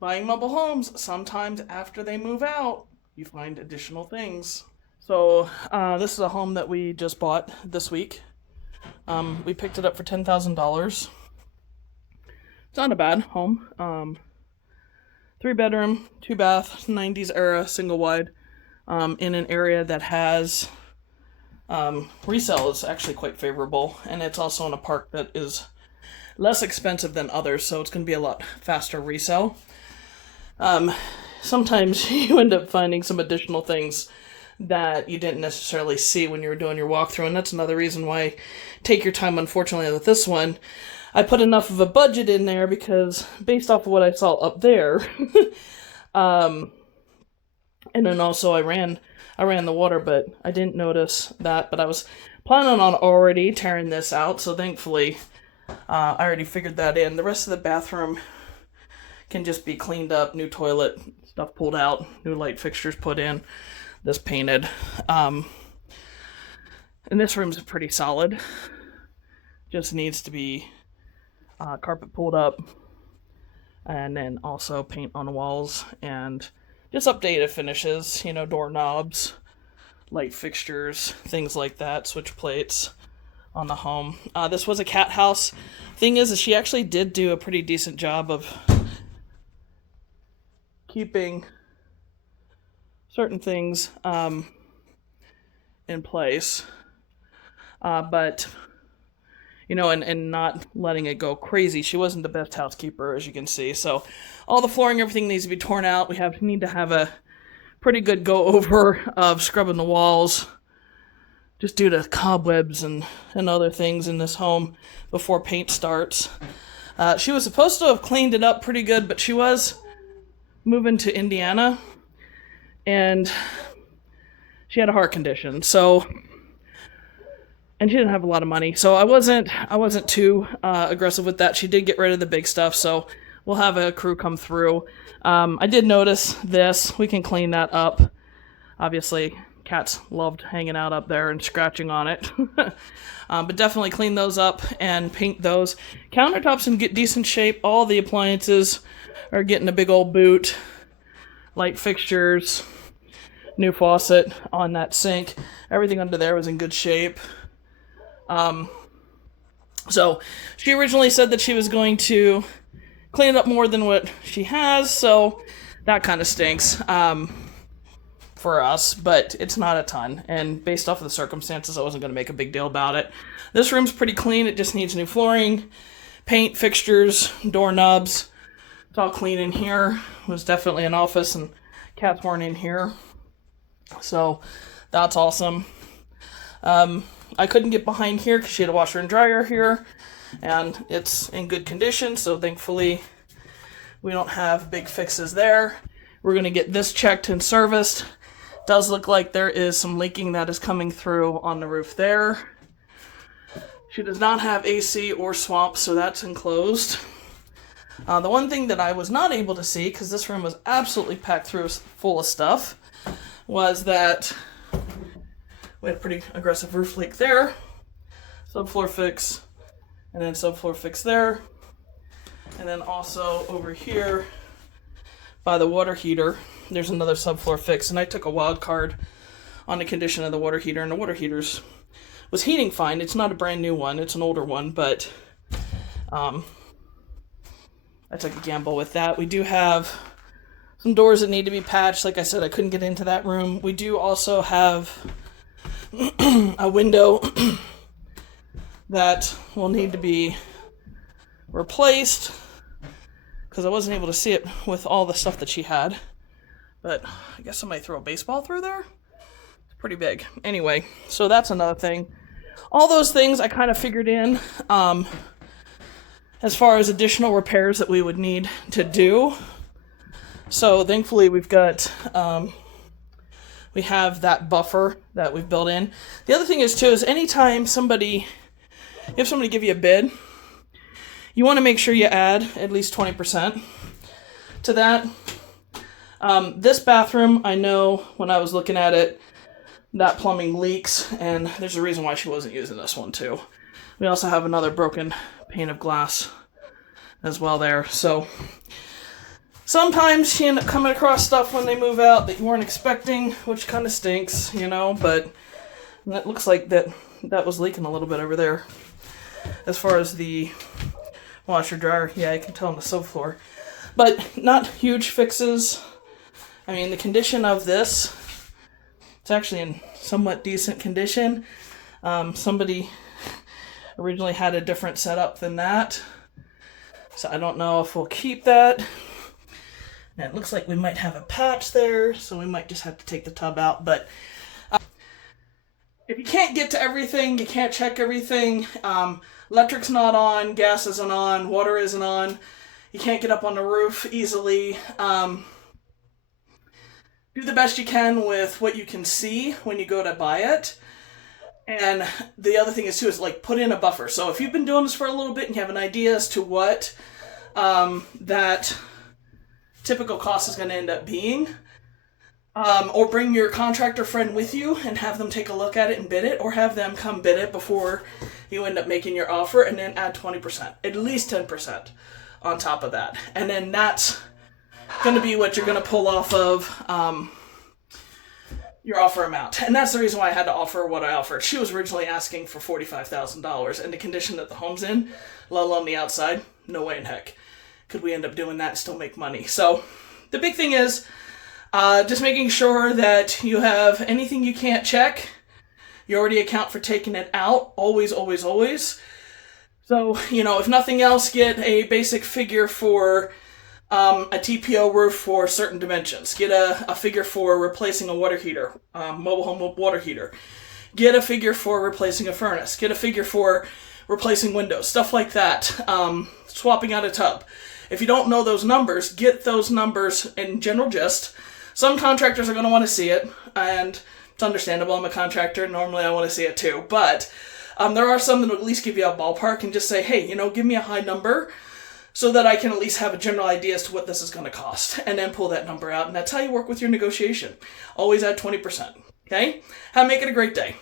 buying mobile homes, sometimes after they move out, you find additional things. So, this is a home that we just bought this week. We picked it up for $10,000. It's not a bad home. 3 bedroom, 2 bath, 90s era, single wide, in an area that has resale is actually quite favorable, and it's also in a park that is less expensive than others, so it's going to be a lot faster resale. Sometimes you end up finding some additional things that you didn't necessarily see when you were doing your walkthrough, and that's another reason why take your time, unfortunately, with this one. I put enough of a budget in there because based off of what I saw up there, and then also I ran the water, but I didn't notice that, but I was planning on already tearing this out, so thankfully I already figured that in. The rest of the bathroom can just be cleaned up, new toilet, stuff pulled out, new light fixtures put in, this painted. And this room's pretty solid. Just needs to be carpet pulled up, and then also paint on the walls, and just updated finishes, doorknobs, light fixtures, things like that, switch plates on the home. This was a cat house. Thing is she actually did do a pretty decent job of keeping certain things in place, but and not letting it go crazy. She wasn't the best housekeeper, as you can see. So all the flooring, everything needs to be torn out. We need to have a pretty good go over of scrubbing the walls, just due to cobwebs and other things in this home before paint starts. She was supposed to have cleaned it up pretty good, but she was moving to Indiana, and she had a heart condition, and she didn't have a lot of money, so I wasn't too aggressive with that. She did get rid of the big stuff, so we'll have a crew come through. I did notice this. We can clean that up. Obviously, cats loved hanging out up there and scratching on it. But definitely clean those up and paint those. Countertops in decent shape. All the appliances are getting a big old boot. Light fixtures, new faucet on that sink. Everything under there was in good shape. So she originally said that she was going to clean it up more than what she has, so that kind of stinks for us, but it's not a ton, and based off of the circumstances, I wasn't going to make a big deal about it. This room's pretty clean. It just needs new flooring, paint, fixtures, doorknobs. It's all clean in here. It was definitely an office, and cats weren't in here, so that's awesome. I couldn't get behind here because she had a washer and dryer here, and it's in good condition, so thankfully we don't have big fixes there. We're going to get this checked and serviced. Does look like there is some leaking that is coming through on the roof there. She does not have AC or swamp, so that's enclosed. The one thing that I was not able to see, because this room was absolutely packed through full of stuff, was that we had a pretty aggressive roof leak there, subfloor fix, and then subfloor fix there, and then also over here by the water heater, there's another subfloor fix, and I took a wild card on the condition of the water heater, and the water heater's was heating fine. It's not a brand new one, it's an older one, but I took a gamble with that. We do have some doors that need to be patched. Like I said, I couldn't get into that room. We do also have a window that will need to be replaced because I wasn't able to see it with all the stuff that she had. But I guess somebody threw a baseball through there? It's pretty big. Anyway, so that's another thing. All those things I kind of figured in as far as additional repairs that we would need to do. So thankfully we've got we have that buffer that we've built in. The other thing is too is anytime somebody give you a bid, you want to make sure you add at least 20% to that. This bathroom, I know when I was looking at it, that plumbing leaks, and there's a reason why she wasn't using this one too. We also have another broken pane of glass as well there. So Sometimes you end up coming across stuff when they move out that you weren't expecting, which kind of stinks, you know, but it looks like that was leaking a little bit over there. As far as the washer dryer, yeah, I can tell on the subfloor. But not huge fixes. I mean, the condition of this, it's actually in somewhat decent condition. Somebody originally had a different setup than that, so I don't know if we'll keep that. And it looks like we might have a patch there, so we might just have to take the tub out. But if you can't get to everything, you can't check everything. Electric's not on, gas isn't on, water isn't on. You can't get up on the roof easily. Do the best you can with what you can see when you go to buy it. And the other thing is too is like put in a buffer. So if you've been doing this for a little bit and you have an idea as to what that typical cost is going to end up being, or bring your contractor friend with you and have them take a look at it and bid it, or have them come bid it before you end up making your offer, and then add 20%, at least 10% on top of that. And then that's going to be what you're going to pull off of your offer amount. And that's the reason why I had to offer what I offered. She was originally asking for $45,000, and the condition that the home's in, let alone the outside, no way in heck could we end up doing that and still make money. So the big thing is just making sure that you have anything you can't check, you already account for taking it out, always, always, always. So, you know, if nothing else, get a basic figure for a TPO roof for certain dimensions. Get a figure for replacing a water heater, mobile home water heater. Get a figure for replacing a furnace. Get a figure for replacing windows, stuff like that. Swapping out a tub. If you don't know those numbers, get those numbers in general gist. Some contractors are going to want to see it, and it's understandable. I'm a contractor. Normally I want to see it too. But there are some that will at least give you a ballpark and just say, hey, you know, give me a high number so that I can at least have a general idea as to what this is going to cost, and then pull that number out. And that's how you work with your negotiation. Always add 20%. Okay? Make it a great day.